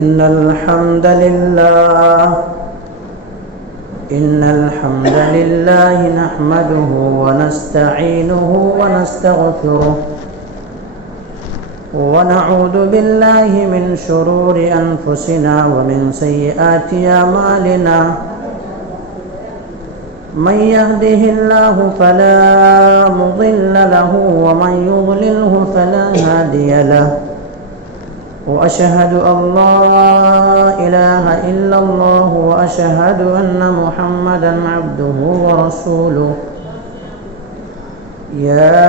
إن الحمد لله نحمده ونستعينه ونستغفره ونعوذ بالله من شرور أنفسنا ومن سيئات أعمالنا من يهده الله فلا مضل له ومن يضلله فلا هادي له وأشهد أن لا إله إلا الله وأشهد أن محمدا عبده ورسوله يا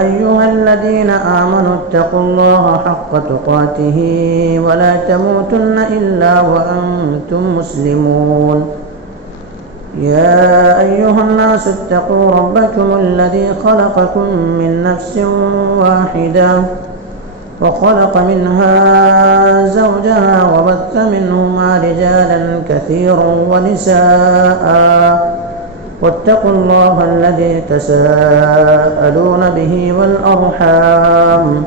أيها الذين آمنوا اتقوا الله حق تقاته ولا تموتن إلا وأنتم مسلمون يا أيها الناس اتقوا ربكم الذي خلقكم من نفس واحدة وخلق منها زوجها وبث منهما رجالا كثيرا ونساء واتقوا الله الذي تساءلون به والأرحام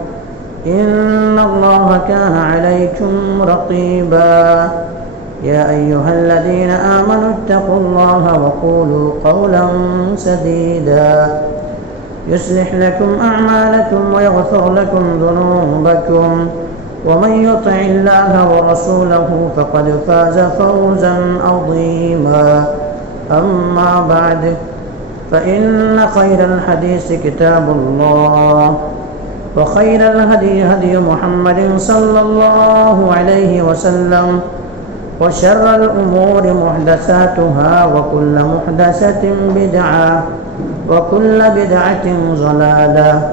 إن الله كان عليكم رقيبا يا أيها الذين آمنوا اتقوا الله وقولوا قولا سديدا يصلح لكم أعمالكم ويغفر لكم ذنوبكم ومن يطع الله ورسوله فقد فاز فوزا عظيما أما بعد فإن خير الحديث كتاب الله وخير الهدي هدي محمد صلى الله عليه وسلم وشر الأمور محدثاتها وكل محدثة بدعة وكل بدعة ضلالة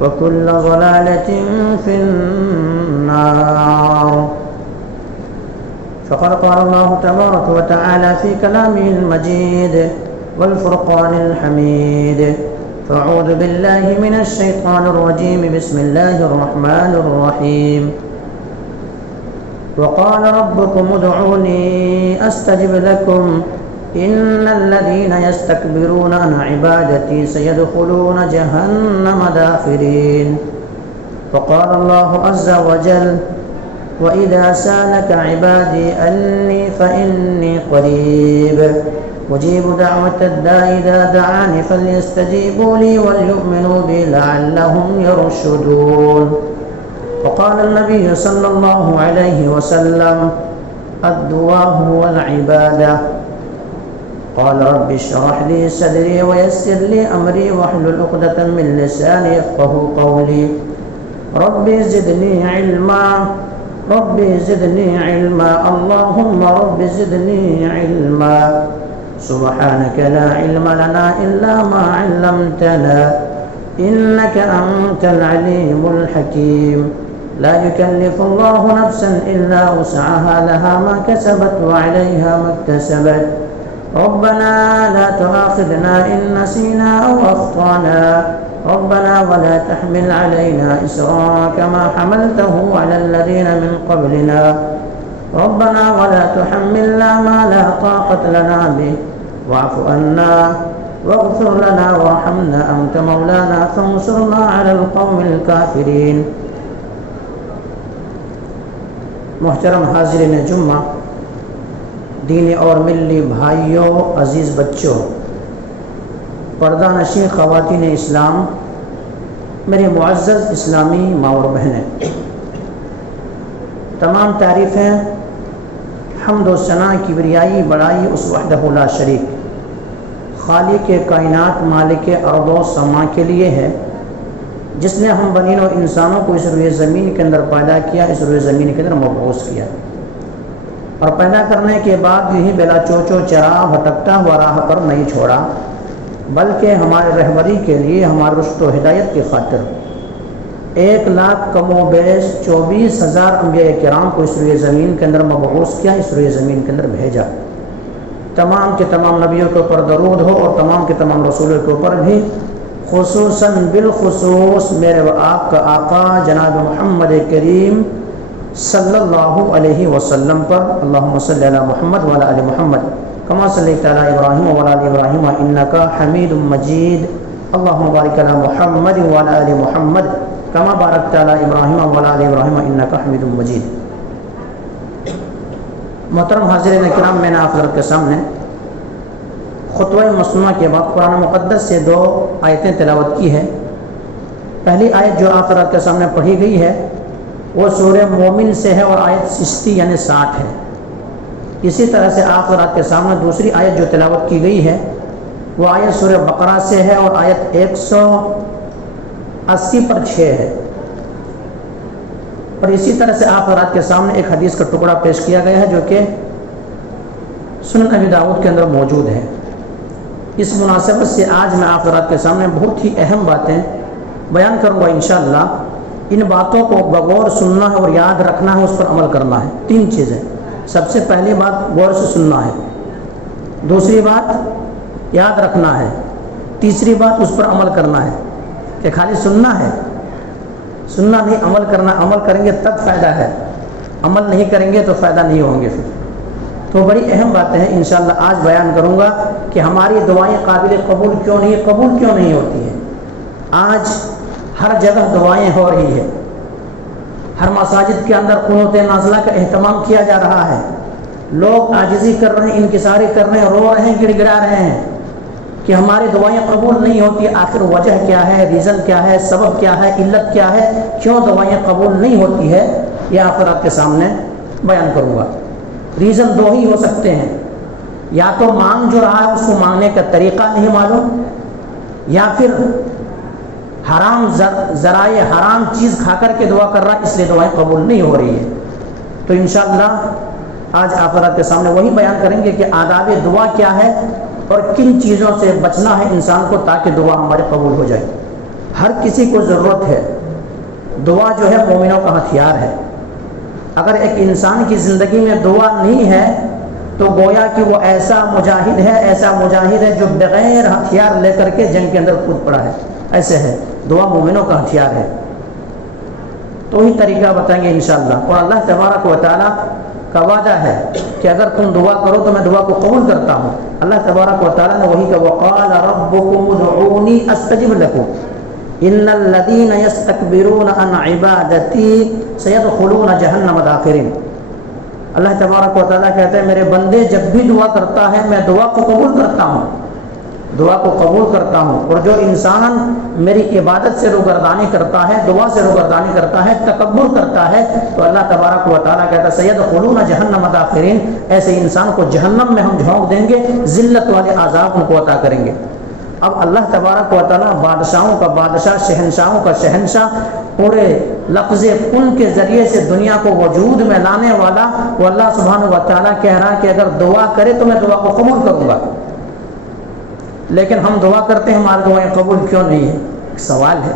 وكل ضلالة في النار. فقد قال الله تبارك وتعالى في كلامه المجيد والفرقان الحميد فأعوذ بالله من الشيطان الرجيم بسم الله الرحمن الرحيم وقال ربكم ادعوني أستجب لكم إن الذين يستكبرون عن عبادتي سيدخلون جهنم داخرين. وقال الله عز وجل وإذا سألك عبادي أني فإني قريب أجيب دعوة الداع إذا دعاني فليستجيبوا لي وليؤمنوا بي لعلهم يرشدون. وقال النبي صلى الله عليه وسلم الدعاء هو العبادة. قال رب اشرح لي صدري ويسر لي أمري واحلل عقدة من لساني يفقهوا قولي ربي زدني علما ربي زدني علما اللهم رب زدني علما سبحانك لا علم لنا إلا ما علمتنا إنك أنت العليم الحكيم. لا يكلف الله نفسا إلا وسعها لها ما كسبت وعليها ما اكتسبت ربنا لا تؤاخذنا إن نسينا أو أخطأنا ربنا ولا تحمل علينا إصرا كما حملته على الذين من قبلنا ربنا ولا تحملنا ما لا طاقة لنا به واعف عنا واغفر لنا وارحمنا أنت مولانا فانصرنا على القوم الكافرين. محترم حاضرین جمعہ، دینی اور ملی بھائیوں، عزیز بچوں، پردہ نشین خواتین اسلام، میرے معزز اسلامی ماں اور بہنیں، تمام تعریفیں حمد و ثنا کبریائی بڑائی اس وحدہ لا شریک خالق کائنات مالک ارض و سما کے لیے ہے جس نے ہم بنین و انسانوں کو اس روئے زمین کے اندر پیدا کیا، اس روئے زمین کے اندر مبعوث کیا، اور پیدا کرنے کے بعد یہی بلا چوچو چرا بھٹکتا ہوا راہ پر نہیں چھوڑا، بلکہ ہمارے رہبری کے لیے، ہمارے رشد و ہدایت کی خاطر 1,00,000 کم و بیش 24,000 انبیاء کرام کو اس روئے زمین کے اندر مبعوث کیا، اس روئے زمین کے اندر بھیجا۔ تمام کے تمام نبیوں کے اوپر درود ہو اور تمام کے تمام رسولوں کے اوپر بھی خصوصاً بالخصوص میرے و آپ کا آقا جناب محمد کریم صلی اللہ علیہ وسلم پر اللہم صلی علی محمد وعلی آل محمد کما صلیت علی ابراہیم وعلی آل ابراہیم انکا حمید مجید اللہم بارک علی محمد وعلی آل محمد کما بارکت علی ابراہیم وعلی آل ابراہیم انک حمید مجید۔ محترم حاضرین کرام، میں نے آپ حضرت کے سامنے خطبہ مسنونہ کے بعد قرآن مقدس سے 2 آیتیں تلاوت کی ہے۔ پہلی آیت جو آپ حضرت کے سامنے پڑھی گئی ہے وہ سورہ مومن سے ہے اور آیت 60 یعنی 60 ہے۔ اسی طرح سے آپ حضرت کے سامنے دوسری آیت جو تلاوت کی گئی ہے وہ آیت سورہ بقرہ سے ہے اور آیت 180 پر 6 ہے۔ اور اسی طرح سے آپ حضرات کے سامنے ایک حدیث کا ٹکڑا پیش کیا گیا ہے جو کہ سنن ابی داؤد کے اندر موجود ہے۔ اس مناسبت سے آج میں آپ حضرات کے سامنے بہت ہی اہم باتیں بیان کروں گا انشاءاللہ۔ ان باتوں کو بغور سننا ہے اور یاد رکھنا ہے، اس پر عمل کرنا ہے۔ 3 چیزیں۔ سب سے پہلی بات غور سے سننا ہے، دوسری بات یاد رکھنا ہے، تیسری بات اس پر عمل کرنا ہے۔ کہ خالی سننا ہے، سننا نہیں، عمل کرنا۔ عمل کریں گے تب فائدہ ہے، عمل نہیں کریں گے تو فائدہ نہیں ہوں گے پھر۔ تو بڑی اہم باتیں ہیں انشاءاللہ آج بیان کروں گا کہ ہماری دعائیں قابل قبول کیوں نہیں ہوتی ہیں۔ آج ہر جگہ دعائیں ہو رہی ہے، ہر مساجد کے اندر قنوت نازلہ کا اہتمام کیا جا رہا ہے، لوگ عاجزی کر رہے ہیں، انکساری کر رہے ہیں، رو رہے ہیں، گڑ گڑا رہے ہیں کہ ہماری دعائیں قبول نہیں ہوتی۔ آخر وجہ کیا ہے، ریزن کیا ہے، سبب کیا ہے، علت کیا ہے، کیوں دعائیں قبول نہیں ہوتی ہے، یہ آپ کے سامنے بیان کروں گا۔ ریزن 2 ہی ہو سکتے ہیں، یا تو مانگ جو رہا ہے اس کو مانگنے کا طریقہ نہیں معلوم، یا پھر حرام ذرائع حرام چیز کھا کر کے دعا کر رہا ہے، اس لیے دعائیں قبول نہیں ہو رہی ہے۔ تو انشاءاللہ آج آپ کے سامنے وہی بیان کریں گے کہ آداب دعا کیا ہے اور کن چیزوں سے بچنا ہے انسان کو تاکہ دعا ہمارے قبول ہو جائے۔ ہر کسی کو ضرورت ہے، دعا جو ہے مومنوں کا ہتھیار ہے۔ اگر ایک انسان کی زندگی میں دعا نہیں ہے تو گویا کہ وہ ایسا مجاہد ہے جو بغیر ہتھیار لے کر کے جنگ کے اندر کود پڑا ہے، ایسے ہے۔ دعا مومنوں کا ہتھیار ہے۔ تو ہی طریقہ بتائیں گے انشاءاللہ۔ اور اللہ تبارک و تعالیٰ کا وعدہ ہے کہ اگر تم دعا کرو تو میں دعا کو قبول کرتا ہوں۔ اللہ تبارک و تعالیٰ نے وہی کہا، وَقَالَ رَبُّكُمُ ادْعُونِي أَسْتَجِبْ لَكُمْ إِنَّ الَّذِينَ يَسْتَكْبِرُونَ عَنْ عِبَادَتِي سَيَدْخُلُونَ جَهَنَّمَ دَاخِرِينَ۔ اللہ تبارک و تعالیٰ کہتے ہیں میرے بندے جب بھی دعا کرتا ہے میں دعا کو قبول کرتا ہوں، دعا کو قبول کرتا ہوں۔ اور جو انسان میری عبادت سے روگردانی کرتا ہے، دعا سے روگردانی کرتا ہے، تکبر کرتا ہے، تو اللہ تبارک و تعالیٰ کہتا ہے سیدخلون جہنم داخرین، ایسے انسان کو جہنم میں ہم جھونک دیں گے، ذلت والے عذاب ان کو عطا کریں گے۔ اب اللہ تبارک و تعالیٰ بادشاہوں کا بادشاہ، شہنشاہوں کا شہنشاہ، پورے لفظ کن کے ذریعے سے دنیا کو وجود میں لانے والا وہ اللہ سبحانہ و تعالیٰ کہہ رہا کہ اگر دعا کرے تو میں دعا کو قبول کروں گا۔ لیکن ہم دعا کرتے ہیں، ہماری دعائیں قبول کیوں نہیں ہیں؟ ایک سوال ہے،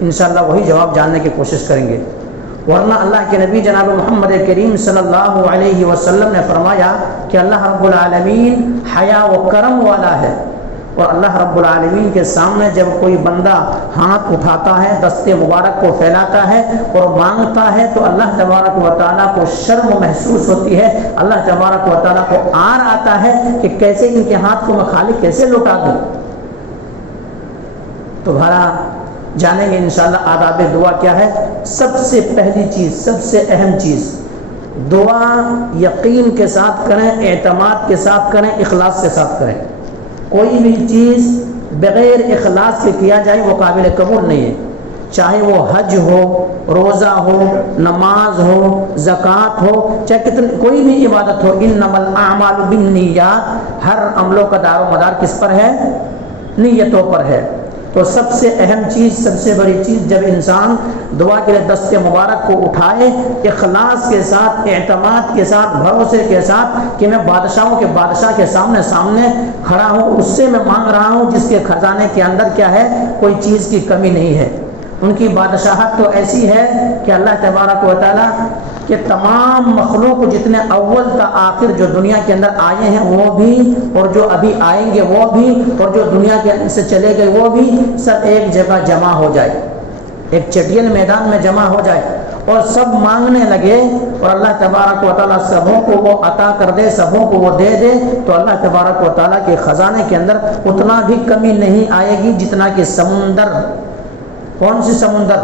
انشاءاللہ وہی جواب جاننے کی کوشش کریں گے۔ ورنہ اللہ کے نبی جناب محمد کریم صلی اللہ علیہ وسلم نے فرمایا کہ اللہ رب العالمین حیا و کرم والا ہے، اور اللہ رب العالمین کے سامنے جب کوئی بندہ ہاتھ اٹھاتا ہے، دست مبارک کو پھیلاتا ہے اور مانگتا ہے تو اللہ تبارک و تعالیٰ کو شرم محسوس ہوتی ہے، اللہ تبارک و تعالیٰ کو آر آتا ہے کہ کیسے ان کے ہاتھ کو میں خالی کیسے لوٹا دوں۔ تو بھارا جانیں گے انشاءاللہ آداب دعا کیا ہے۔ سب سے پہلی چیز، سب سے اہم چیز، دعا یقین کے ساتھ کریں، اعتماد کے ساتھ کریں، اخلاص کے ساتھ کریں۔ کوئی بھی چیز بغیر اخلاص کے کیا جائے وہ قابل قبول نہیں ہے، چاہے وہ حج ہو، روزہ ہو، نماز ہو، زکوٰۃ ہو، چاہے کتنی کوئی بھی عبادت ہو۔ انما الاعمال بالنیات، ہر عملوں کا دار و مدار کس پر ہے؟ نیتوں پر ہے۔ تو سب سے اہم چیز، سب سے بڑی چیز، جب انسان دعا کے لیے دست مبارک کو اٹھائے اخلاص کے ساتھ، اعتماد کے ساتھ، بھروسے کے ساتھ کہ میں بادشاہوں کے بادشاہ کے سامنے کھڑا ہوں، اس سے میں مانگ رہا ہوں جس کے خزانے کے اندر کیا ہے؟ کوئی چیز کی کمی نہیں ہے۔ ان کی بادشاہت تو ایسی ہے کہ اللہ تبارک و تعالیٰ کہ تمام مخلوق جتنے اول تا آخر جو دنیا کے اندر آئے ہیں وہ بھی، اور جو ابھی آئیں گے وہ بھی، اور جو دنیا کے سے چلے گئے وہ بھی، سب ایک جگہ جمع ہو جائے، ایک چٹیل میدان میں جمع ہو جائے اور سب مانگنے لگے، اور اللہ تبارک و تعالیٰ سبوں کو وہ عطا کر دے، سبوں کو وہ دے دے، تو اللہ تبارک و تعالیٰ کے خزانے کے اندر اتنا بھی کمی نہیں آئے گی جتنا کہ سمندر، کون سی سمندر؟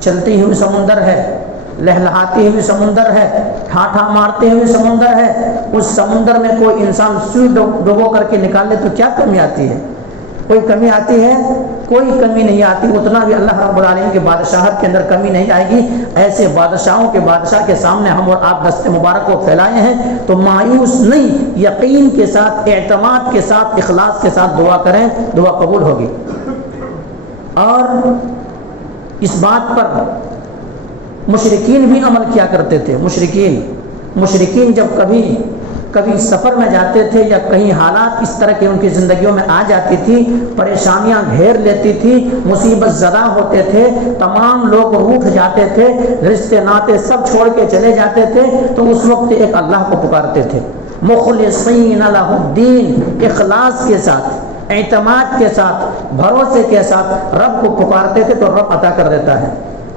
چلتی ہوئی سمندر ہے، لہلہاتی ہوئی سمندر ہے، ٹھاٹھا مارتے ہوئے سمندر ہے، اس سمندر میں کوئی انسان سوئی ڈبو کر کے نکال لے تو کیا کمی آتی ہے؟ کوئی کمی آتی ہے؟ کوئی کمی نہیں آتی۔ اتنا بھی اللہ رب العالمین کے بادشاہت کے اندر کمی نہیں آئے گی۔ ایسے بادشاہوں کے بادشاہ کے سامنے ہم اور آپ دست مبارک کو پھیلائے ہیں، تو مایوس نہیں، یقین کے ساتھ، اعتماد کے ساتھ، اخلاص کے ساتھ دعا کریں، دعا قبول ہوگی۔ اور اس بات پر مشرکین بھی عمل کیا کرتے تھے۔ مشرکین جب کبھی سفر میں جاتے تھے یا کہیں حالات اس طرح کے ان کی زندگیوں میں آ جاتی تھی، پریشانیاں گھیر لیتی تھی، مصیبت زدہ ہوتے تھے، تمام لوگ روٹھ جاتے تھے، رشتے ناتے سب چھوڑ کے چلے جاتے تھے، تو اس وقت ایک اللہ کو پکارتے تھے، مخلصین لہ الدین، اخلاص کے ساتھ، اعتماد کے ساتھ، بھروسے کے ساتھ رب کو پکارتے تھے تو رب عطا کر دیتا ہے۔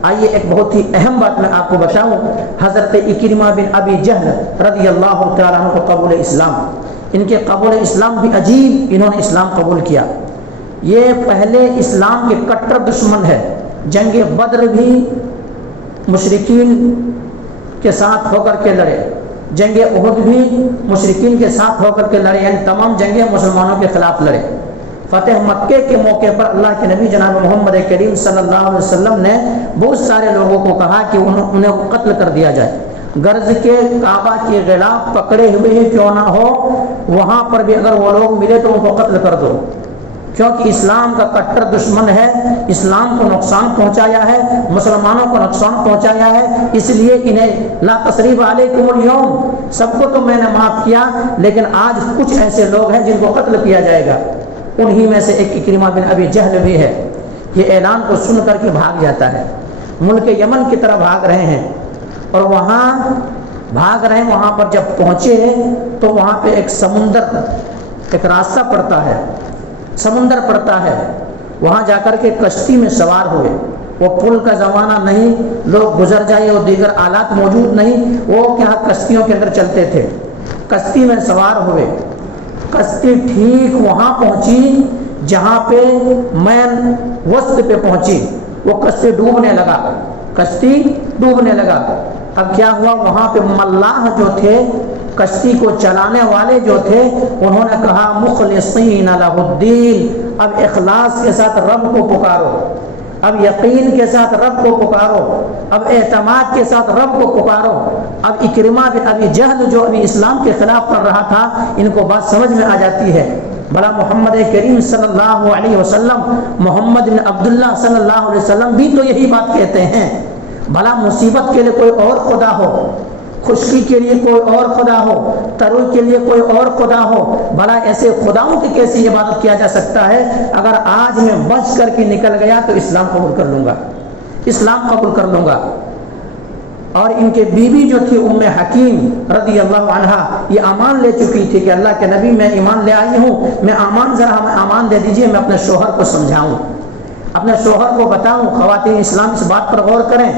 آئیے ایک بہت ہی اہم بات میں آپ کو بتاؤں، حضرت اکرمہ بن ابی جہل رضی اللہ تعالیٰ عنہ کو قبول اسلام، ان کے قبول اسلام بھی عجیب، انہوں نے اسلام قبول کیا۔ یہ پہلے اسلام کے کٹر دشمن ہے، جنگ بدر بھی مشرکین کے ساتھ ہو کر کے لڑے، جنگ احد بھی مشرکین کے ساتھ ہو کر کے لڑے، یعنی تمام جنگیں مسلمانوں کے خلاف لڑے۔ فتح مکے کے موقع پر اللہ کے نبی جناب محمد کریم صلی اللہ علیہ وسلم نے بہت سارے لوگوں کو کہا کہ انہیں قتل کر دیا جائے، غرض کے کعبہ کے غلاف پکڑے ہوئے ہی کیوں نہ ہو، وہاں پر بھی اگر وہ لوگ ملے تو ان کو قتل کر دو، کیونکہ اسلام کا کٹر دشمن ہے، اسلام کو نقصان پہنچایا ہے، مسلمانوں کو نقصان پہنچایا ہے، اس لیے انہیں لا تثریب علیکم اليوم، سب کو تو میں نے معاف کیا، لیکن آج کچھ ایسے لوگ ہیں جن کو قتل کیا جائے گا۔ انہی میں سے ایک اکرمہ بن ابی جہل بھی ہے۔ یہ اعلان کو سن کر کے بھاگ جاتا ہے، ملک یمن کی طرف بھاگ رہے ہیں، اور وہاں پر جب پہنچے تو وہاں پہ ایک سمندر، ایک راستہ پڑتا ہے، سمندر پڑتا ہے، وہاں جا کر کے کشتی میں سوار ہوئے۔ وہ پل کا زمانہ نہیں، لوگ گزر جائے اور دیگر آلات موجود نہیں، وہ کیا کشتیوں کے اندر چلتے تھے، کشتی میں سوار ہوئے۔ کشتی ٹھیک وہاں پہنچی جہاں پہ مین وسط پہ پہنچی، وہ کشتی ڈوبنے لگا۔ اب کیا ہوا، وہاں پہ ملاح جو تھے، کشتی کو چلانے والے جو تھے، انہوں نے کہا مخلصین لہ الدین، اب اخلاص کے ساتھ رب کو پکارو، اب یقین کے ساتھ رب کو پکارو، اب اعتماد کے ساتھ رب کو پکارو۔ اب اکرمہ بن ابی جہل جو ابھی اسلام کے خلاف پڑھ رہا تھا، ان کو بات سمجھ میں آ جاتی ہے، بھلا محمد کریم صلی اللہ علیہ وسلم، محمد بن عبداللہ صلی اللہ علیہ وسلم بھی تو یہی بات کہتے ہیں، بھلا مصیبت کے لیے کوئی اور خدا ہو، خشکی کے لیے کوئی اور خدا ہو، تروئی کے لیے کوئی اور خدا ہو، بھلا ایسے خداؤں کی کیسی عبادت کیا جا سکتا ہے؟ اگر آج میں بچ کر کے نکل گیا تو اسلام قبول کر لوں گا، اسلام قبول کر لوں گا۔ اور ان کے بیوی جو تھی ام حکیم رضی اللہ عنہا، یہ امان لے چکی تھی کہ اللہ کے نبی میں ایمان لے آئی ہوں، میں ذرا ہمیں امان دے دیجئے، میں اپنے شوہر کو سمجھاؤں، اپنے شوہر کو بتاؤں۔ خواتین اسلام اس بات پر غور کریں،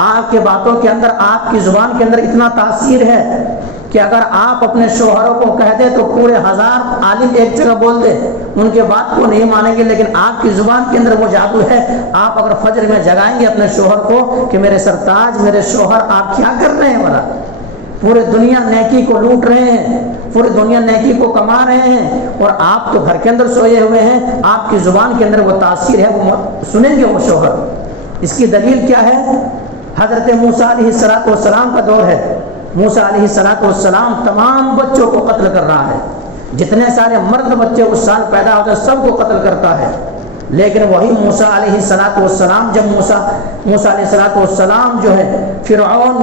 آپ کے باتوں کے اندر، آپ کی زبان کے اندر اتنا تاثیر ہے کہ اگر آپ اپنے شوہروں کو کہہ دیں تو پورے 1000 عالم ایک جگہ بول دیں، ان کے بات کو نہیں مانیں گے، لیکن آپ کی زبان کے اندر وہ جادو ہے۔ آپ اگر فجر میں جگائیں گے اپنے شوہر کو کہ میرے سرتاج، میرے شوہر، آپ کیا کر رہے ہیں؟ بڑا پورے دنیا نیکی کو لوٹ رہے ہیں، پوری دنیا نیکی کو کما رہے ہیں، اور آپ تو گھر کے اندر سوئے ہوئے ہیں، آپ کی زبان کے اندر وہ تاثیر ہے، وہ سنیں گے وہ شوہر۔ اس کی دلیل کیا ہے؟ حضرت موسیٰ علیہ السلام کا دور ہے، موسیٰ علیہ السلام تمام بچوں کو قتل کر رہا ہے، جتنے سارے مرد بچے اس سال پیدا ہوتے ہیں سب کو قتل کرتا ہے، لیکن وہی موسیٰ علیہ السلام، جب موسیٰ علیہ السلام جو ہے فرعون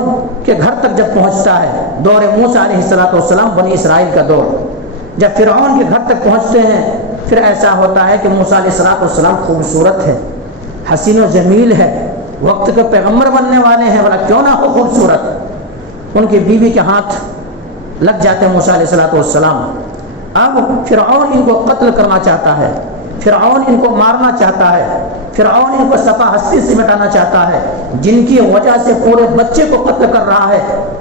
کے گھر تک جب پہنچتا ہے، دور موسیٰ علیہ السلام بنی اسرائیل کا دور، جب فرعون کے گھر تک پہنچتے ہیں، پھر ایسا ہوتا ہے کہ موسیٰ علیہ السلام خوبصورت ہے، حسین و جمیل ہے، وقت کے پیغمبر بننے والے ہیں، بلا کیوں نہ ہو خوبصورت۔ ان کی بیوی کے ہاتھ لگ جاتے ہیں موسیٰ علیہ السلام۔ اب فرعون ان کو قتل کرنا چاہتا ہے، فرعون ان کو مارنا چاہتا ہے، فرعون ان کو صفا ہستی سے مٹانا چاہتا ہے، جن کی وجہ سے پورے بچے کو قتل کر رہا ہے،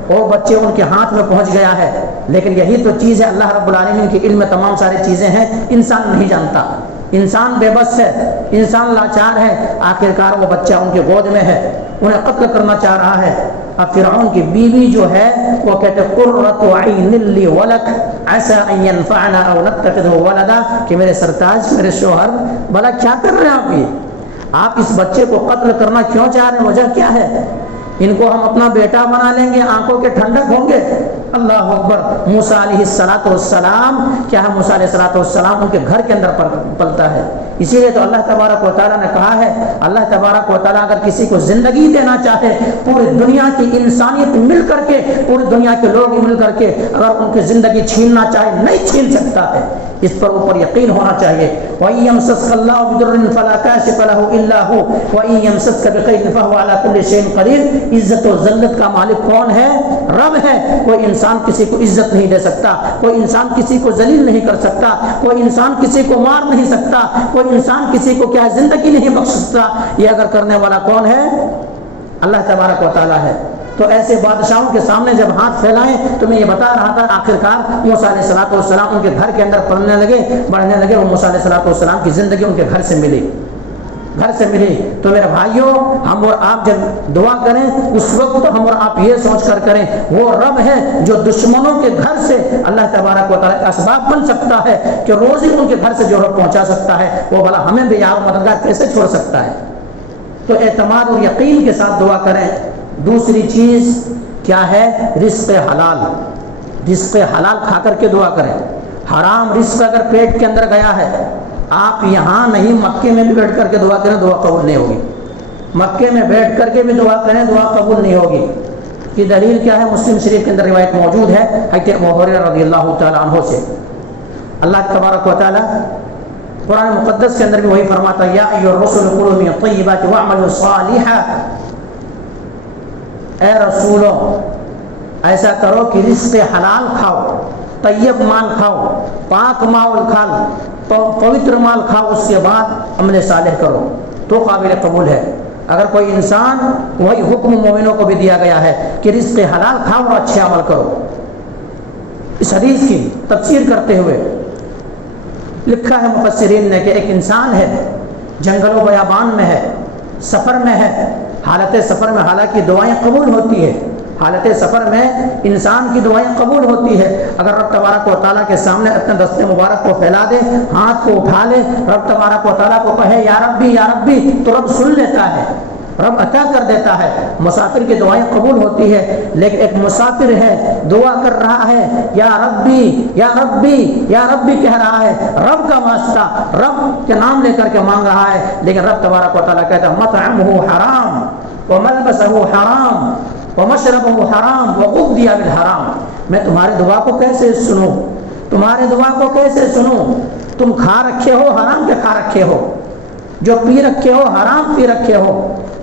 وہ بچے ان کے ہاتھ میں پہنچ گیا ہے۔ لیکن یہی تو چیز ہے، اللہ رب العالمین کے علم میں تمام ساری چیزیں ہیں، انسان نہیں جانتا، انسان بے بس ہے، انسان لاچار ہے، آخرکار وہ بچہ ان کے گود میں ہے، انہیں قتل کرنا چاہ رہا ہے۔ اب فرعون کی بیوی جو ہے وہ کہتے قرۃ عین لی ولک عسى ان ينفعنا او نتخذه ولدا، کہ میرے سرتاج، میرے شوہر، بھلا کیا کر رہے ہیں آپ؟ یہ آپ اس بچے کو قتل کرنا کیوں چاہ رہے ہیں؟ وجہ کیا ہے؟ ان کو ہم اپنا بیٹا بنا لیں گے، آنکھوں کے ٹھنڈک ہوں گے۔ اللہ اکبر۔ موسیٰ علیہ السلام کیا ہے؟ موسیٰ علیہ السلام ان کے گھر کے اندر پلتا ہے۔ اسی لیے تو اللہ تبارک و تعالیٰ نے کہا ہے، اللہ تبارک و تعالیٰ اگر کسی کو زندگی دینا چاہے، پوری دنیا کی انسانیت مل کر کے، پوری دنیا کے لوگ مل کر کے اگر ان کی زندگی چھیننا چاہے نہیں چھین سکتا ہے۔ اس پر اوپر یقین ہونا چاہیے۔ وَإِن يَمْسَسْكَ اللَّهُ بِضُرٍّ فَلَا كَاشِفَ لَهُ إِلَّا هُوَ وَإِن يَمْسَسْكَ بِخَيْرٍ فَهُوَ عَلَى كُلِّ شَيْءٍ قَدِيرٌ۔ عزت و ذلت کا مالک کون ہے؟ رب ہے۔ کوئی انسان کسی کو عزت نہیں دے سکتا، کوئی انسان کسی کو ذلیل نہیں کر سکتا، کوئی انسان کسی کو مار نہیں سکتا، کوئی انسان کسی کو کیا زندگی نہیں بخش سکتا۔ یہ اگر کرنے والا کون ہے؟ اللہ تبارک و تعالیٰ ہے۔ تو ایسے بادشاہوں کے سامنے جب ہاتھ پھیلائیں، تو میں یہ بتا رہا تھا، آخرکار موسیٰ علیہ السلام ان کے گھر کے اندر پلنے لگے، بڑھنے لگے، اور موسیٰ علیہ السلام کی زندگی ان کے گھر سے ملی، گھر سے ملی۔ تو میرے بھائیوں، ہم اور آپ جب دعا کریں اس وقت ہم اور آپ یہ سوچ کر کریں، وہ رب ہے جو دشمنوں کے گھر سے اللہ تبارک و تعالیٰ کا اسباب بن سکتا ہے کہ روزی ان کے گھر سے جو رب پہنچا سکتا ہے، وہ بھلا ہمیں بھی یار مددگار کیسے چھوڑ سکتا ہے؟ تو اعتماد اور یقین کے ساتھ دعا کریں۔ دوسری چیز کیا ہے؟ رزق حلال۔ رزق حلال کھا کر کے دعا کریں۔ حرام رزق اگر پیٹ کے اندر گیا ہے، آپ یہاں نہیں، مکے میں بھی بیٹھ کر کے دعا کریں، دعا قبول نہیں ہوگی۔ مکے میں بیٹھ کر کے بھی دعا کریں، دعا قبول نہیں ہوگی۔ کی دلیل کیا ہے؟ مسلم شریف کے اندر روایت موجود ہے حضرت ابو ہریرہ رضی اللہ تعالیٰ عنہ سے۔ اللہ تبارک و تعالیٰ قرآن مقدس کے اندر بھی وہی فرماتا ہے، یا ایھا الرسل کلوا من الطیبات واعملوا صالحا، اے رسولوں ایسا کرو کہ رزق حلال کھاؤ، طیب مال کھاؤ، پاک مال کھاؤ، پوتر مال کھاؤ، اس کے بعد عمل صالح کرو تو قابل قبول ہے۔ اگر کوئی انسان، وہی حکم مومنوں کو بھی دیا گیا ہے کہ رزق حلال کھاؤ اور اچھے عمل کرو۔ اس حدیث کی تفسیر کرتے ہوئے لکھا ہے مفسرین نے کہ ایک انسان ہے، جنگل و بیابان میں ہے، سفر میں ہے، حالت سفر میں حالانکہ دعائیں قبول ہوتی ہے، حالت سفر میں انسان کی دعائیں قبول ہوتی ہے۔ اگر رب تبارک و تعالیٰ کے سامنے اپنے دست مبارک کو پھیلا دے، ہاتھ کو اٹھا لے، رب تبارک و تعالیٰ کو کہے یا ربی یا ربی، تو رب سن لیتا ہے، رب عطا کر دیتا ہے۔ مسافر کی دعائیں قبول ہوتی ہے، لیکن ایک مسافر ہے دعا کر رہا ہے یا ربی یا ربی یا ربی کہہ رہا ہے، رب کا واسطہ، رب کے نام لے کر کے مانگ رہا ہے، لیکن رب تبارک و تعالیٰ کہتا ہے مطعمہ حرام وملبسہ حرام ومشربہ حرام وغذی بالحرام۔ میں تمہاری دعا کو کیسے سنوں؟ تمہاری دعا کو کیسے سنوں؟ تم کھا رکھے ہو حرام کے کھا رکھے ہو، جو پی رکھے ہو حرام پی رکھے ہو،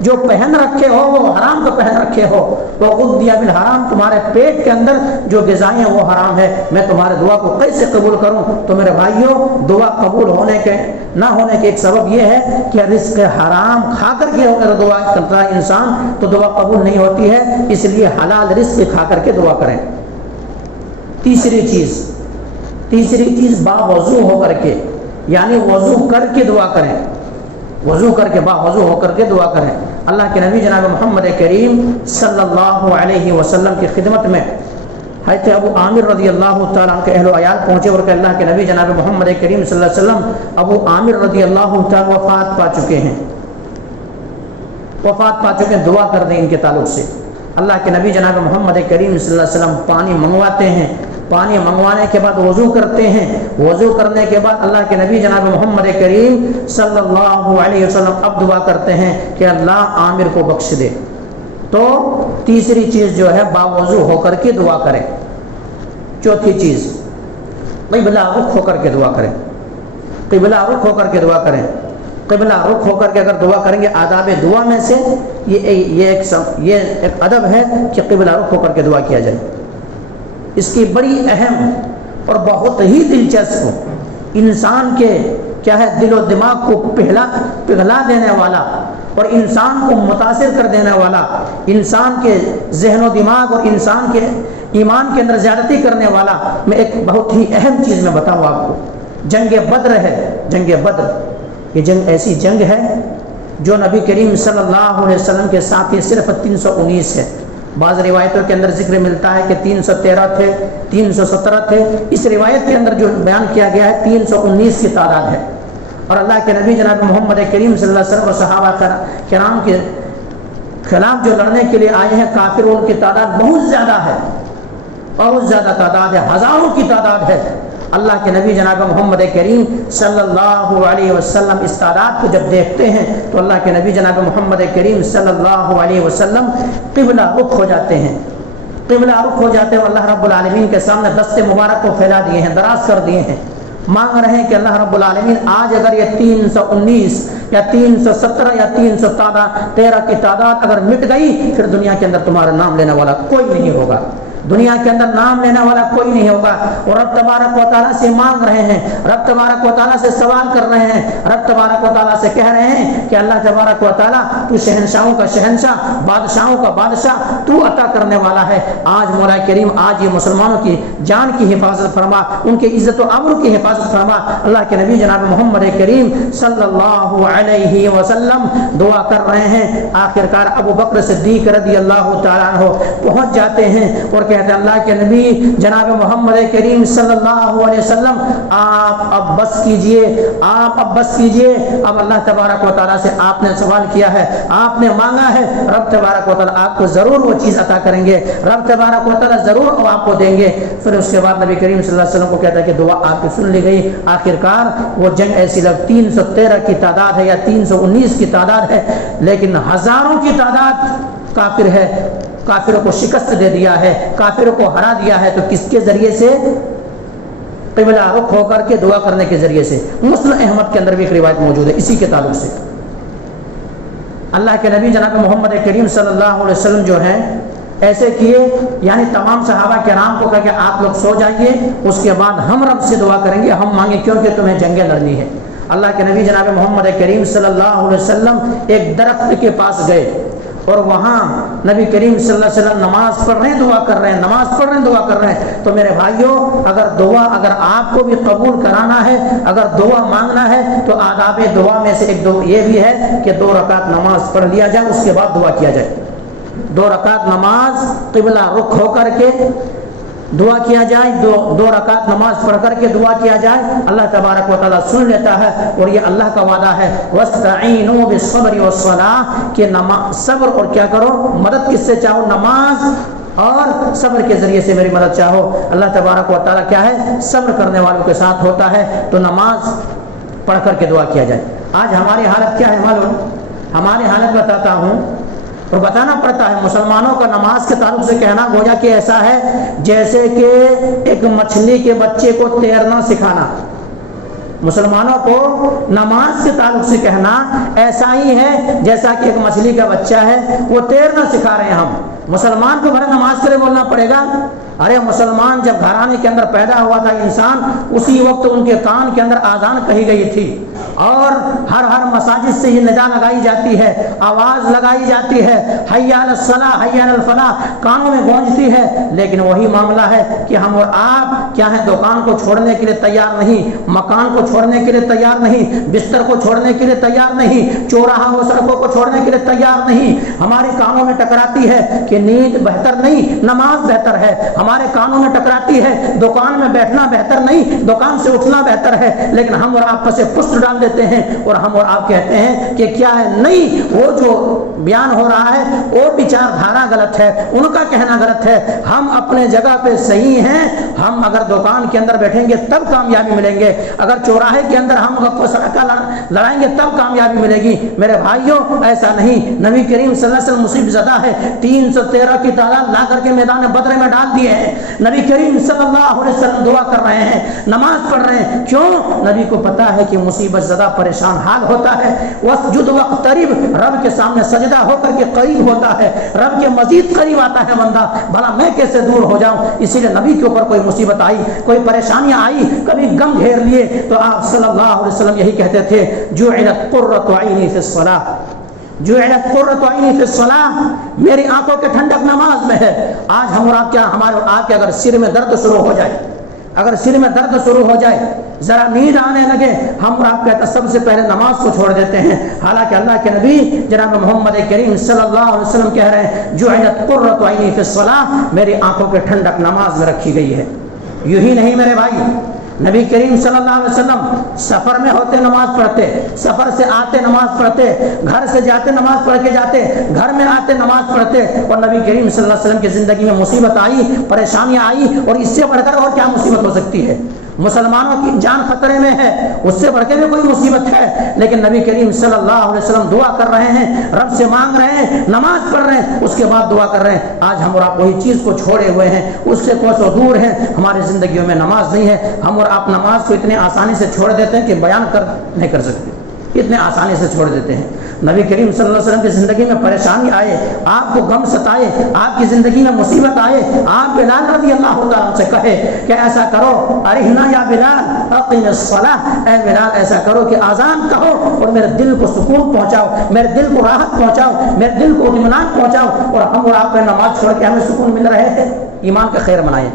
جو پہن رکھے ہو وہ حرام کو پہن رکھے ہو، وغذی بالحرام، تمہارے پیٹ کے اندر جو غذائیں ہیں وہ حرام ہے، میں تمہاری دعا کو کیسے قبول کروں؟ تو میرے بھائیوں، دعا قبول ہونے کے نہ ہونے کے ایک سبب یہ ہے کہ رزق حرام کھا کر کے اگر دعا کرتا ہے انسان تو دعا قبول نہیں ہوتی ہے، اس لیے حلال رزق کھا کر کے دعا کریں۔ تیسری چیز باوضو ہو کر کے، یعنی وضو کر کے دعا کریں، وضو کر کے باوضو ہو کر کے دعا کریں۔ اللہ کے نبی جناب محمد کریم صلی اللہ علیہ وسلم کی خدمت میں حضرت ابو عامر رضی اللہ تعالیٰ عنہ کے اہل و عیال پہنچے اور کہ اللہ کے نبی جناب محمد کریم صلی اللہ علیہ وسلم ابو عامر رضی اللہ تعالیٰ وفات پا چکے ہیں، دعا کر دیں ان کے تعلق سے۔ اللہ کے نبی جناب محمد کریم صلی اللہ علیہ وسلم پانی منگواتے ہیں، پانی منگوانے کے بعد وضو کرتے ہیں، وضو کرنے کے بعد اللہ کے نبی جناب محمد کریم صلی اللہ علیہ وسلم اب دعا کرتے ہیں کہ اللہ عامر کو بخش دے۔ تو تیسری چیز جو ہے باوضو ہو کر کے دعا کریں۔ چوتھی چیز قبلہ رخ ہو کر کے دعا کریں، قبلہ رخ ہو کر کے دعا کریں۔ قبلہ رخ ہو کر کے اگر دعا کریں گے، آداب دعا میں سے یہ ایک ادب ہے کہ قبلہ رخ ہو کر کے دعا کیا جائے۔ اس کی بڑی اہم اور بہت ہی دلچسپ، انسان کے کیا ہے دل و دماغ کو پگھلا دینے والا اور انسان کو متاثر کر دینے والا، انسان کے ذہن و دماغ اور انسان کے ایمان کے اندر زیادتی کرنے والا، میں ایک بہت ہی اہم چیز میں بتاؤں آپ کو۔ جنگ بدر ہے، جنگ بدر، یہ جنگ ایسی جنگ ہے جو نبی کریم صلی اللہ علیہ وسلم کے ساتھی صرف 319 ہے۔ بعض روایتوں کے اندر ذکر ملتا ہے کہ 313 تھے، 317 تھے۔ اس روایت کے اندر جو بیان کیا گیا ہے 319 کی تعداد ہے۔ اور اللہ کے نبی جناب محمد کریم صلی اللہ علیہ وسلم اور صحابہ کرام کے خلاف جو لڑنے کے لیے آئے ہیں کافر، ان کی تعداد بہت زیادہ ہے، بہت زیادہ تعداد ہے، ہزاروں کی تعداد ہے۔ اللہ کے نبی جناب محمد کریم صلی اللہ علیہ وسلم اس تعداد کو جب دیکھتے ہیں تو اللہ کے نبی جناب محمد کریم صلی اللہ علیہ وسلم قبلہ رخ ہو جاتے ہیں، قبلہ رخ ہو جاتے ہیں۔ اللہ رب العالمین کے سامنے دست مبارک کو پھیلا دیے ہیں، دراز کر دیے ہیں، مانگ رہے ہیں کہ اللہ رب العالمین آج اگر یہ 319 یا 317 یا 313 کی تعداد اگر مٹ گئی، پھر دنیا کے اندر تمہارا نام لینے والا کوئی نہیں ہوگا، دنیا کے اندر نام لینے والا کوئی نہیں ہوگا۔ اور رب تبارک و تعالیٰ سے مانگ رہے ہیں، رب تبارک و تعالیٰ سے سوال کر رہے ہیں، رب تبارک و تعالیٰ سے کہہ رہے ہیں کہ اللہ تبارک و تعالیٰ تو شہنشاہوں کا شہنشاہ، بادشاہوں کا بادشاہ، تو عطا کرنے والا ہے۔ آج مولا کریم آج یہ مسلمانوں کی جان کی حفاظت فرما، ان کے عزت و آبرو کی حفاظت فرما۔ اللہ کے نبی جناب محمد کریم صلی اللہ علیہ وسلم دعا کر رہے ہیں۔ آخرکار ابو بکر صدیق رضی اللہ تعالیٰ عنہ پہنچ جاتے ہیں اور کہتے ہیں اللہ کے نبی جناب محمد کریم صلی اللہ علیہ وسلم آپ اب بس کیجئے، آپ اب بس کیجئے۔ اب اللہ تبارک و تعالیٰ سے آپ نے سوال کیا ہے، آپ نے مانگا ہے، رب تبارک و تعالیٰ آپ کو ضرور وہ چیز عطا کریں گے، رب تبارک و تعالیٰ ضرور آپ کو دیں گے۔ پھر اس کے بعد نبی کریم صلی اللہ علیہ وسلم کو کہتا ہے کہ دعا آپ کی سن لی گئی۔ آخرکار وہ جنگ ایسی لگ 313 کی تعداد ہے یا 319 کی تعداد ہے، لیکن ہزاروں کی تعداد کافر ہے، کافروں کو شکست دے دیا ہے، کافروں کو ہرا دیا ہے۔ تو کس کے ذریعے سے؟ قبلہ رخ ہو کر کے دعا کرنے کے ذریعے سے۔ مسلم احمد کے اندر بھی ایک روایت موجود ہے اسی کے تعلق سے۔ اللہ کے نبی جناب محمد کریم صلی اللہ علیہ وسلم جو ہیں ایسے کیے، یعنی تمام صحابہ کرام کو کہا کہ آپ لوگ سو جائیے، اس کے بعد ہم رب سے دعا کریں گے، ہم مانگیں کیونکہ تمہیں جنگیں لڑنی ہے۔ اللہ کے نبی جناب محمد کریم صلی اللہ علیہ وسلم ایک درخت کے پاس گئے اور وہاں نبی کریم صلی اللہ علیہ وسلم نماز پڑھ رہے ہیں، دعا کر رہے ہیں، نماز پڑھ رہے ہیں، دعا کر رہے ہیں۔ تو میرے بھائیوں اگر آپ کو بھی قبول کرانا ہے، اگر دعا مانگنا ہے تو آداب دعا میں سے ایک دو یہ بھی ہے کہ 2 رکعت نماز پڑھ لیا جائے، اس کے بعد دعا کیا جائے۔ 2 رکعت نماز قبلہ رخ ہو کر کے دعا کیا جائے، 2 رکعت نماز پڑھ کر کے دعا کیا جائے، اللہ تبارک و تعالیٰ سن لیتا ہے۔ اور یہ اللہ کا وعدہ ہے وَاسْتَعِينُوا بِالصَّبْرِ وَالصَّلَاةِ کہ صبر اور کیا کرو، مدد کس سے چاہو، نماز اور صبر کے ذریعے سے میری مدد چاہو۔ اللہ تبارک و تعالیٰ کیا ہے، صبر کرنے والوں کے ساتھ ہوتا ہے۔ تو نماز پڑھ کر کے دعا کیا جائے۔ آج ہماری حالت کیا ہے معلوم؟ ہماری حالت بتاتا ہوں اور بتانا پڑتا ہے۔ مسلمانوں کا نماز کے تعلق سے کہنا گویا کہ ایسا ہے جیسے کہ ایک مچھلی کے بچے کو تیرنا سکھانا۔ مسلمانوں کو نماز کے تعلق سے کہنا ایسا ہی ہے جیسا کہ ایک مچھلی کا بچہ ہے، وہ تیرنا سکھا رہے ہیں ہم۔ مسلمان کو بھلے نماز کے لیے بولنا پڑے گا؟ ارے مسلمان جب گھرانے کے اندر پیدا ہوا تھا انسان، اسی وقت ان کے کان کے اندر آذان کہی گئی تھی اور ہر مساجد سے یہ ندا لگائی جاتی ہے، آواز لگائی جاتی ہے، حی علی الصلاۃ حی علی الفلاح کانوں میں گونجتی ہے۔ لیکن وہی معاملہ ہے کہ ہم اور آپ کیا ہیں، دکان کو چھوڑنے کے لیے تیار نہیں، مکان کو چھوڑنے کے لیے تیار نہیں، بستر کو چھوڑنے کے لیے تیار نہیں، چوراہا و سڑکوں کو چھوڑنے کے لیے تیار نہیں۔ ہمارے کانوں میں ٹکراتی ہے کہ نیند بہتر نہیں، نماز بہتر ہے۔ ہمارے کانوں میں ٹکراتی ہے دکان میں بیٹھنا بہتر نہیں، دکان سے اٹھنا بہتر ہے۔ لیکن ہم اور آپ پسے پشت ڈال دیتے ہیں اور ہم اور آپ کہتے ہیں کہ کیا ہے، نہیں، وہ جو بیان ہو رہا ہے وہ وچار دھارا غلط ہے، ان کا کہنا غلط ہے، ہم اپنے جگہ پہ صحیح ہیں۔ ہم اگر دکان کے اندر بیٹھیں گے تب کامیابی ملیں گے، اگر چوراہے کے اندر ہم سڑکہ لڑائیں گے تب کامیابی ملے گی۔ میرے بھائیوں ایسا نہیں، نبی کریم صلی اللہ علیہ وسلم مصیب زدہ ہے، 313 کی تعداد لا کر کے میدان بدر میں ڈال دیے ہیں۔ نبی کریم صلی اللہ علیہ وسلم دعا کر رہے ہیں، نماز پڑھ رہے ہیں، کیوں؟ نبی کو پتا ہے کہ مصیبت زدہ پریشان حال ہوتا ہے۔ وسجد واقترب، رب کے سامنے سجدہ ہو کر کے قریب ہوتا ہے، رب کے مزید قریب آتا ہے بندہ، بھلا میں کیسے دور ہو جاؤں؟ اسی لیے نبی کے اوپر کوئی مصیبت آئی، کوئی پریشانیاں آئی، کبھی غم گھیر لیے تو آپ صلی اللہ علیہ وسلم یہی کہتے تھے جعلت قرۃ عینی فی الصلاۃ، جعلت قرۃ عینی فی الصلاۃ، میری آنکھوں کے ٹھنڈک نماز میں ہے۔ آج ہم اور آپ کیا، ہمارے اور آپ کے اگر سر میں درد شروع ہو جائے، اگر سر میں درد شروع ہو جائے، ذرا نیند آنے لگے، ہم اور آپ کہتے ہیں سب سے پہلے نماز کو چھوڑ دیتے ہیں، حالانکہ اللہ کے نبی جناب محمد کریم صلی اللہ علیہ وسلم کہہ رہے ہیں جعلت قرۃ عینی فی الصلاۃ، میری آنکھوں کی ٹھنڈک نماز میں رکھی گئی ہے۔ یوں ہی نہیں میرے بھائی، نبی کریم صلی اللہ علیہ وسلم سفر میں ہوتے نماز پڑھتے، سفر سے آتے نماز پڑھتے، گھر سے جاتے نماز پڑھ کے جاتے، گھر میں آتے نماز پڑھتے، اور نبی کریم صلی اللہ علیہ وسلم کی زندگی میں مصیبت آئی، پریشانیاں آئی، اور اس سے بڑھ کر اور کیا مصیبت ہو سکتی ہے؟ مسلمانوں کی جان خطرے میں ہے، اس سے بڑھ کے بھی کوئی مصیبت ہے، لیکن نبی کریم صلی اللہ علیہ وسلم دعا کر رہے ہیں، رب سے مانگ رہے ہیں، نماز پڑھ رہے ہیں، اس کے بعد دعا کر رہے ہیں۔ آج ہم اور آپ وہی چیز کو چھوڑے ہوئے ہیں، اس سے کوسوں دور ہیں، ہماری زندگیوں میں نماز نہیں ہے۔ ہم اور آپ نماز کو اتنے آسانی سے چھوڑ دیتے ہیں کہ بیان نہیں کر سکتے، اتنے آسانی سے چھوڑ دیتے ہیں۔ نبی کریم صلی اللہ علیہ وسلم کی زندگی میں پریشانی آئے، آپ کو غم ستائے، آپ کی زندگی میں مصیبت آئے، آپ بلال رضی اللہ تعالیٰ سے کہے کہ ایسا کرو، ارحنا یا بلال اقیم الصلاۃ، اے بلال ایسا کرو کہ آذان کہو اور میرے دل کو سکون پہنچاؤ، میرے دل کو راحت پہنچاؤ، میرے دل کو اطمینان پہنچاؤ، اور ہم اور آپ میں نماز چھوڑ کے ہمیں سکون مل رہے ہیں۔ ایمان کا خیر منائیں،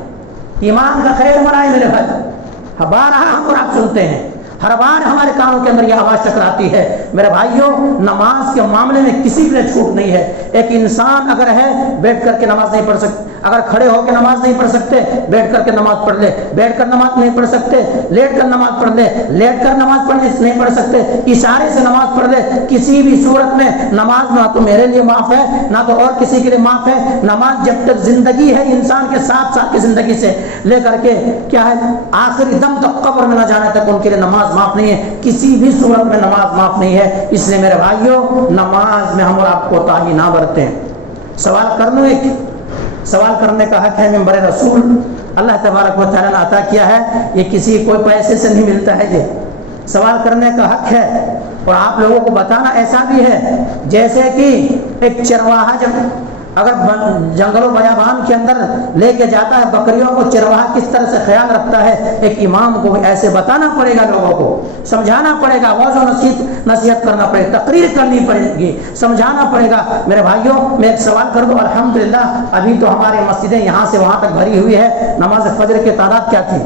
ایمان کا خیر منائیں میرے بھائی۔ بارہا ہم اور آپ سنتے ہیں، ہر بار ہمارے کانوں کے اندر یہ آواز ٹکراتی ہے، میرے بھائیوں نماز کے معاملے میں کسی کے لیے چھوٹ نہیں ہے۔ ایک انسان اگر ہے بیٹھ کر کے نماز نہیں پڑھ سکتے، اگر کھڑے ہو کے نماز نہیں پڑھ سکتے بیٹھ کر کے نماز پڑھ لے، بیٹھ کر نماز نہیں پڑھ سکتے لیٹ کر نماز پڑھ لے، لیٹ کر نماز پڑھنے نہیں پڑھ سکتے اشارے سے نماز پڑھ لے۔ کسی بھی صورت میں نماز نہ تو میرے لیے معاف ہے نہ تو اور کسی کے لیے معاف ہے۔ نماز جب تک زندگی ہے انسان کے 7 سال کی زندگی سے لے کر کے کیا ہے آخری دم تک قبر میں نہ جانے تک ان کے لیے نماز معاف نہیں ہے، کسی بھی صورت میں نماز معاف نہیں ہے۔ اس لیے میرے بھائیوں نماز میں ہم اور آپ کوتاہی نہ برتیں۔ سوال کرنے کا حق ہے، ممبر رسول اللہ تبارک و تعالیٰ نے عطا کیا ہے، یہ کسی کوئی پیسے سے نہیں ملتا ہے، یہ سوال کرنے کا حق ہے۔ اور آپ لوگوں کو بتانا ایسا بھی ہے جیسے کہ ایک چرواہا جب اگر جنگل و بیابان کے اندر لے کے جاتا ہے بکریوں کو، چرواہا کس طرح سے خیال رکھتا ہے، ایک امام کو بھی ایسے بتانا پڑے گا، لوگوں کو سمجھانا پڑے گا، واضح نصیحت کرنا پڑے گا، تقریر کرنی پڑے گی، سمجھانا پڑے گا۔ میرے بھائیوں میں ایک سوال کر دوں، الحمدللہ ابھی تو ہمارے مسجدیں یہاں سے وہاں تک بھری ہوئی ہے، نماز فجر کی تعداد کیا تھی؟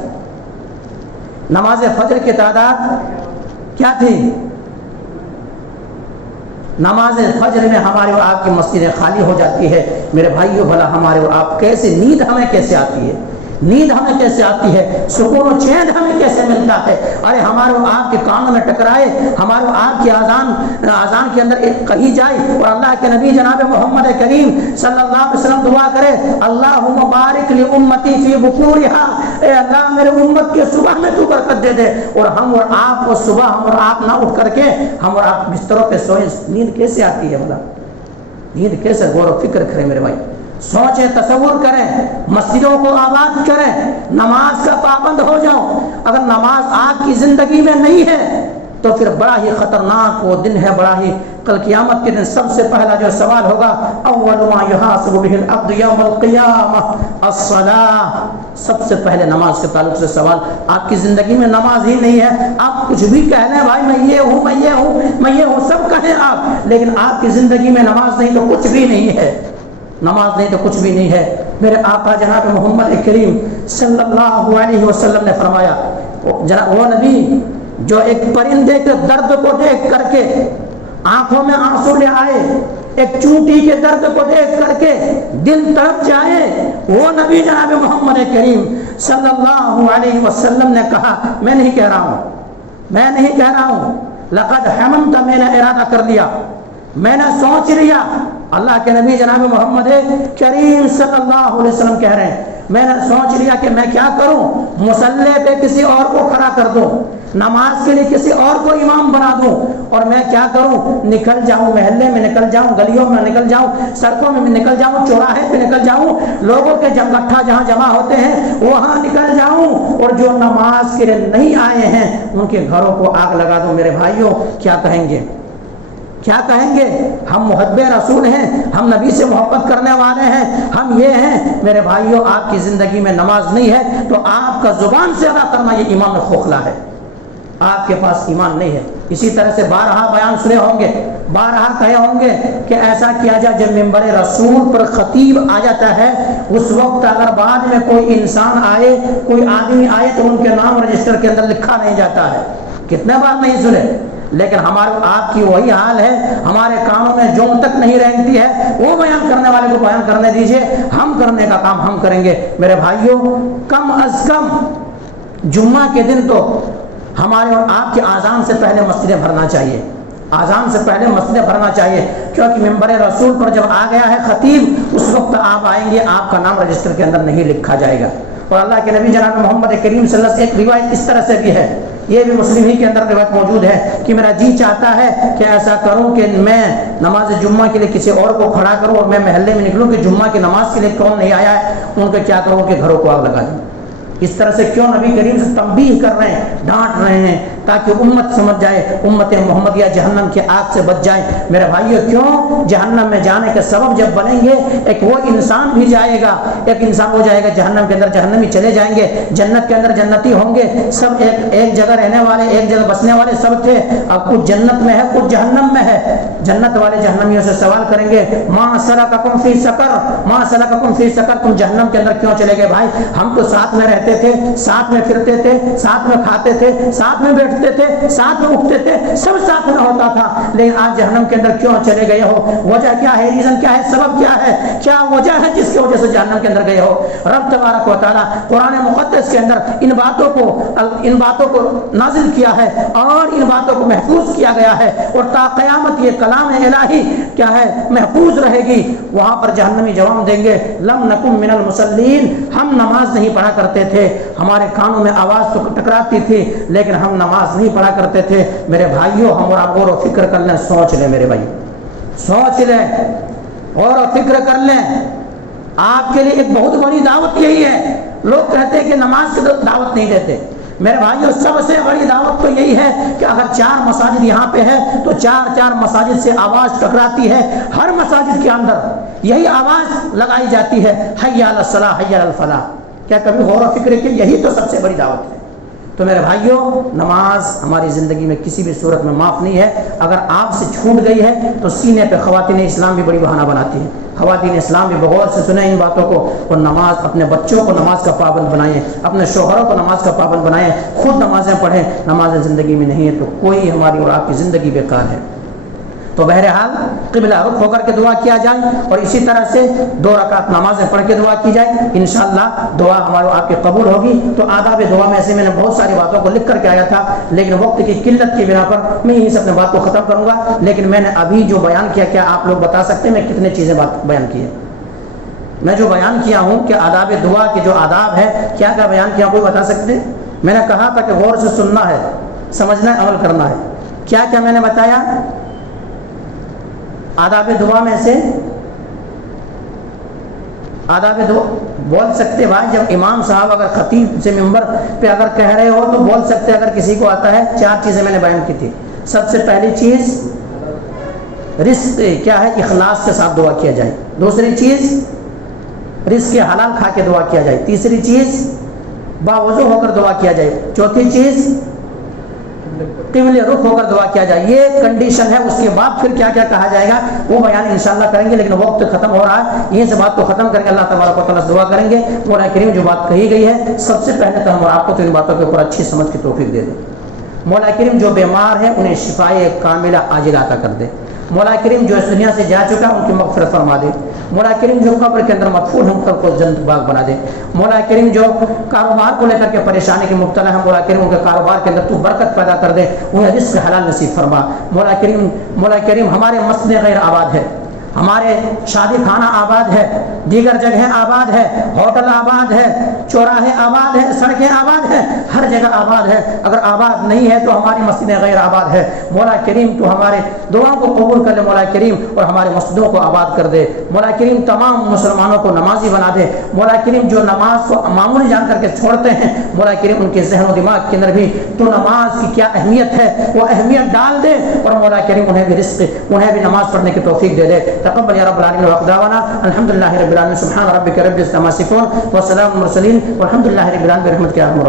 نماز فجر کی تعداد کیا تھی؟ نماز فجر میں ہمارے اور آپ کی مسجدیں خالی ہو جاتی ہے۔ میرے بھائیوں بھلا ہمارے اور آپ کیسے نیند ہمیں کیسے آتی ہے، نیند ہمیں کیسے آتی ہے، سکون و چین ہمیں کیسے ملتا ہے؟ ارے ہمارے اور آپ کے کانوں میں ٹکرائے، ہمارے اور آپ کی اذان کے اندر ایک کہی جائے اور اللہ کے نبی جناب محمد کریم صلی اللہ علیہ وسلم دعا کرے اللہم بارک لامتی فی بکورہا، اے اللہ میرے امت کے صبح میں تو برکت دے دے، اور ہم اور آپ کو صبح ہم اور آپ نہ اٹھ کر کے ہم اور آپ بستروں پہ سوئیں، نیند کیسے آتی ہے؟ بولا نیند کیسے؟ غور و فکر کریں میرے بھائی، سوچیں، تصور کریں، مسجدوں کو آباد کریں، نماز کا پابند ہو جاؤ۔ اگر نماز آپ کی زندگی میں نہیں ہے تو پھر بڑا ہی خطرناک وہ دن ہے، بڑا ہی کل قیامت کے دن سب سے پہلا جو سوال ہوگا اول ما یحاسب بہ العبد یوم القیامہ الصلاۃ، سب سے پہلے نماز کے تعلق سے سوال۔ آپ کی زندگی میں نماز ہی نہیں ہے، آپ کچھ بھی کہہ لیں بھائی میں یہ ہوں میں یہ ہوں میں یہ ہوں، سب کہیں آپ، لیکن آپ کی زندگی میں نماز نہیں تو کچھ بھی نہیں ہے، نماز نہیں تو کچھ بھی نہیں ہے۔ میرے آقا جناب محمد کریم صلی اللہ علیہ وسلم نے فرمایا، وہ نبی جو ایک پرندے کے درد کو دیکھ کر کے آنکھوں میں آنسو لے آئے، ایک چونٹی کے درد کو دیکھ کر کے دل تڑپ جائے، وہ نبی جناب محمد کریم صلی اللہ علیہ وسلم نے کہا میں نہیں کہہ رہا ہوں لقد حممت، میں نے ارادہ کر لیا، میں نے سوچ لیا۔ اللہ کے نبی جناب محمد کریم صلی اللہ علیہ وسلم کہہ رہے ہیں میں نے سوچ لیا کہ میں کیا کروں، مصلی پہ کسی اور کو کھڑا کر دوں، نماز کے لیے کسی اور کو امام بنا دوں، اور میں کیا کروں، نکل جاؤں، محلے میں نکل جاؤں، گلیوں میں نکل جاؤں، سڑکوں میں نکل جاؤں، چوراہے پہ نکل جاؤں، لوگوں کے جمگٹھا جہاں جمع ہوتے ہیں وہاں نکل جاؤں، اور جو نماز کے لیے نہیں آئے ہیں ان کے گھروں کو آگ لگا دوں۔ میرے بھائیوں کیا کہیں گے، کیا کہیں گے؟ ہم محب رسول ہیں، ہم نبی سے محبت کرنے والے ہیں، ہم یہ ہیں۔ میرے بھائیوں آپ کی زندگی میں نماز نہیں ہے تو آپ کا زبان سے ادا کرنا یہ ایمان خوخلا ہے، آپ کے پاس ایمان نہیں ہے۔ اسی طرح سے بارہا بیان سنے ہوں گے، بارہا کہے ہوں گے کہ ایسا کیا جائے جب ممبر رسول پر خطیب آ جاتا ہے اس وقت اگر بعد میں کوئی انسان آئے، کوئی آدمی آئے تو ان کے نام رجسٹر کے اندر لکھا نہیں جاتا ہے۔ کتنے بار نہیں سنے، لیکن ہمارے آپ کی وہی حال ہے، ہمارے کانوں میں جو تک نہیں رہتی ہے وہ بیان کرنے والے کو بیان کرنے دیجئے، ہم کرنے کا کام ہم کریں گے۔ میرے بھائیوں، کم از کم جمعہ کے دن تو ہمارے اور آپ کی آذان سے پہلے مسجدیں بھرنا چاہیے، آذان سے پہلے مسجدیں بھرنا چاہیے، کیونکہ ممبر رسول پر جب آ گیا ہے خطیب اس وقت آپ آئیں گے، آپ کا نام رجسٹر کے اندر نہیں لکھا جائے گا۔ اور اللہ کے نبی جناب محمد کریم صلی اللہ علیہ وسلم سے ایک روایت اس طرح سے بھی ہے، یہ بھی مسلم ہی کے اندر روایت موجود ہے کہ میرا جی چاہتا ہے کہ ایسا کروں کہ میں نماز جمعہ کے لیے کسی اور کو کھڑا کروں اور میں محلے میں نکلوں کہ جمعہ کی نماز کے لیے کون نہیں آیا ہے ان کو کیا کروں کہ گھروں کو آگ لگا دوں۔ اس طرح سے کیوں نبی کریم سے تنبیہ کر رہے ہیں، ڈانٹ رہے ہیں تاکہ امت سمجھ جائے، امت محمدیہ جہنم کی آگ سے بچ جائے۔ میرے بھائیو، کیوں جہنم میں جانے کے سبب جب بنیں گے، ایک وہ انسان بھی جائے گا، ایک انسان ہو جائے گا جہنم کے اندر، جہنمی چلے جائیں گے، جنت کے اندر جنتی ہوں گے، سب ایک جگہ رہنے والے، ایک جگہ بسنے والے سب تھے، اب کچھ جنت میں ہے کچھ جہنم میں ہے۔ جنت والے جہنمیوں سے سوال کریں گے ما سلککم فی سقر، ما سلککم فی سقر، تم جہنم کے اندر کیوں چلے گئے؟ بھائی ہم تو ساتھ میں رہتے تھے، ساتھ میں پھرتے تھے، ساتھ میں کھاتے تھے، ساتھ میں بیٹھتے تھے، ساتھ میں اٹھتے تھے، سب ساتھ میں ہوتا تھا، لیکن آج جہنم کے اندر کیوں چلے گئے ہو؟ وجہ کیا ہے؟ ریزن کیا ہے؟ سبب کیا ہے؟ کیا وجہ ہے جس کی وجہ سے جہنم کے اندر گئے ہو؟ رب تبارک و تعالیٰ قرآن مقدس کے اندر ان باتوں کو نازل کیا ہے اور ان باتوں کو محفوظ کیا گیا ہے، اور تا قیامت یہ کلام الہی کیا ہے؟ محفوظ رہے گی۔ وہاں پر جہنمی جواب دیں گے لم نکن من المصلین، ہم نماز نہیں پڑھا کرتے تھے، ہمارے کانوں میں آواز تو ٹکراتی تھی لیکن ہم نماز نہیں پڑھا کرتے تھے۔ میرے بھائیوں، ہم اور آپ غور و فکر کر لیں، سوچ لیں میرے بھائی، سوچ لیں، غور و فکر کر لیں۔ آپ کے لیے ایک بہت بڑی دعوت یہی ہے۔ لوگ کہتے ہیں کہ نماز کی دعوت نہیں دیتے، میرے بھائیوں سب سے بڑی دعوت تو یہی ہے کہ اگر 4 مساجد یہاں پہ ہے تو 4 مساجد سے آواز ٹکراتی ہے، ہر مساجد کے اندر یہی آواز لگائی جاتی ہے، حی علی الصلاۃ حی علی الفلاح۔ کیا کبھی غور و فکر کی یہی تو سب سے بڑی دعوت ہے؟ تو میرے بھائیوں، نماز ہماری زندگی میں کسی بھی صورت میں معاف نہیں ہے۔ اگر آپ سے چھوٹ گئی ہے تو سینے پہ خواتین اسلام بھی بڑی بہانہ بناتی ہیں۔ خواتین اسلام بھی بغور سے سنیں ان باتوں کو، اور نماز، اپنے بچوں کو نماز کا پابند بنائیں، اپنے شوہروں کو نماز کا پابند بنائیں، خود نمازیں پڑھیں۔ نمازیں زندگی میں نہیں ہے تو کوئی ہماری اور آپ کی زندگی بیکار ہے۔ تو بہرحال قبلہ رخ ہو کر کے دعا کیا جائے، اور اسی طرح سے 2 رکعت نمازیں پڑھ کے دعا کی جائے، انشاءاللہ دعا ہمارے آپ کی قبول ہوگی۔ تو آداب دعا میں سے میں نے بہت ساری باتوں کو لکھ کر کے آیا تھا، لیکن وقت کی قلت کی بنا پر میں یہیں سے اپنے بات کو ختم کروں گا۔ لیکن میں نے ابھی جو بیان کیا، کیا آپ لوگ بتا سکتے ہیں میں کتنے چیزیں بیان کی ہیں؟ میں جو بیان کیا ہوں کہ آداب دعا کے جو آداب ہے، کیا کیا بیان کیا، کوئی بتا سکتے ہیں؟ میں نے کہا تھا کہ غور سے سننا ہے، سمجھنا ہے، عمل کرنا ہے۔ کیا کیا میں نے بتایا؟ آداب دعا میں سے آداب دعا بول سکتے بھائی، جب امام صاحب اگر خطیب سے ممبر پہ اگر کہہ رہے ہو تو بول سکتے، اگر کسی کو آتا ہے۔ 4 چیزیں میں نے بیان کی تھی۔ سب سے پہلی چیز رزق کیا ہے؟ اخلاص کے ساتھ دعا کیا جائے۔ دوسری چیز رزق حلال کھا کے دعا کیا جائے۔ تیسری چیز باوضو ہو کر دعا کیا جائے۔ چوتھی چیز قبلہ رخ ہو کر دعا کیا جائے۔ یہ کنڈیشن ہے، اس کے بعد پھر کیا کیا کہا جائے گا وہ بیان انشاءاللہ کریں گے، لیکن وقت ختم ہو رہا ہے، یہیں سے بات کو ختم کر کے اللہ تبارک و تعالیٰ سے دعا کریں گے۔ مولا کریم جو بات کہی گئی ہے، سب سے پہلے تو ہم آپ کو تو ان باتوں کے اوپر اچھی سمجھ کی توفیق دے دیں۔ مولا کریم جو بیمار ہیں انہیں شفائے کاملہ عاجلہ عطا کر دے۔ مولا کریم جو اس دنیا سے جا چکا ان کی مغفرت فرما دے۔ مولا کریم جو قبر کے اندر مدفون ہیں ان کو جنت باغ بنا دے۔ مولا کریم جو کاروبار کو لے کر کے پریشانی کے مبتلا ہیں، مولا کریم ان کے کاروبار کے اندر تو برکت پیدا کر دے، انہیں رزق حلال نصیب فرما۔ مولا کریم ہمارے مسجد غیر آباد ہے، ہمارے شادی خانہ آباد ہے، دیگر جگہیں آباد ہے، ہوٹل آباد ہے، چوراہے آباد ہے، سڑکیں آباد ہے، ہر جگہ آباد ہے۔ اگر آباد نہیں ہے تو ہماری مسجدیں غیر آباد ہے۔ مولا کریم تو ہمارے دعاؤں کو قبول کر لے مولا کریم، اور ہمارے مسجدوں کو آباد کر دے۔ مولا کریم تمام مسلمانوں کو نمازی بنا دے۔ مولا کریم جو نماز کو معمول جان کر کے چھوڑتے ہیں، مولا کریم ان کے ذہن و دماغ کے اندر بھی تو نماز کی کیا اہمیت ہے وہ اہمیت ڈال دے، اور مولا کریم انہیں بھی رزق، انہیں بھی نماز پڑھنے کی توفیق دے دے۔ تقبل یا رب العالمین وقداوانا الحمد للہ رب العالمین سبحان ربک رب العزت عما یصفون وسلام المرسلین والحمد للہ رب العالمین برحمتک یا ارحم